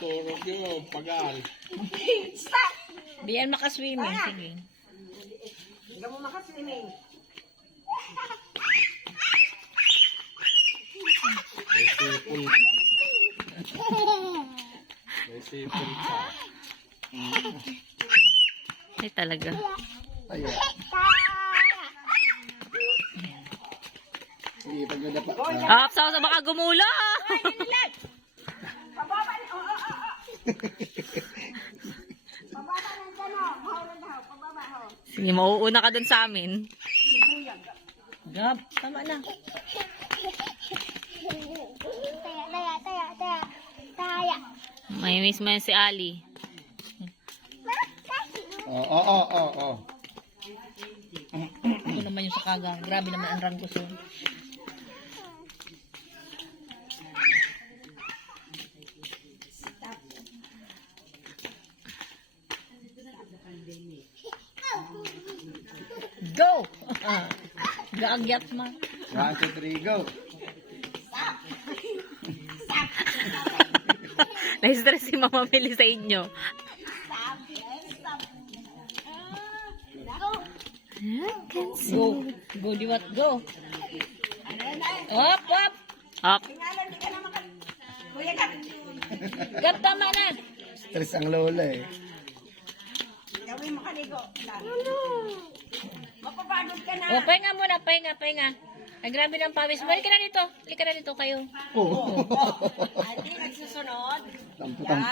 Tulog yun, pagal. Stop! Di yan makaswimming. Sige. Hindi mo makaswimming. May sipol pa. May sipol pa. Ay talaga. Ayun. Sige, pag nadapa. Sa baka gumulo. Pababa na. Pababa na dyan o. Mahulog na ho. Pababa ho. Sige, mauuna ka dun sa amin. Gab, tama na. Taya. May miss mo yan si Ali. Oo. Ito naman yung sa kagang. Grabe naman ang ranggos yun. Go! Gaagyat ma. 1, 2, 3, go. Na-stress si Mama Meli sa inyo. Go. Go, diwat. Go. Up, up. Up. Tingnan, hindi ka naman Kuya Gab. Gab, tama na. Stress ang lola eh. Gawin mo kaligo. Mapapagod ka na. O, pahinga muna. Pahinga. Ay, grabe ng pawis mo. Halika na dito kayo. Oo. Ate, nagsusunod. Tampo-tampo.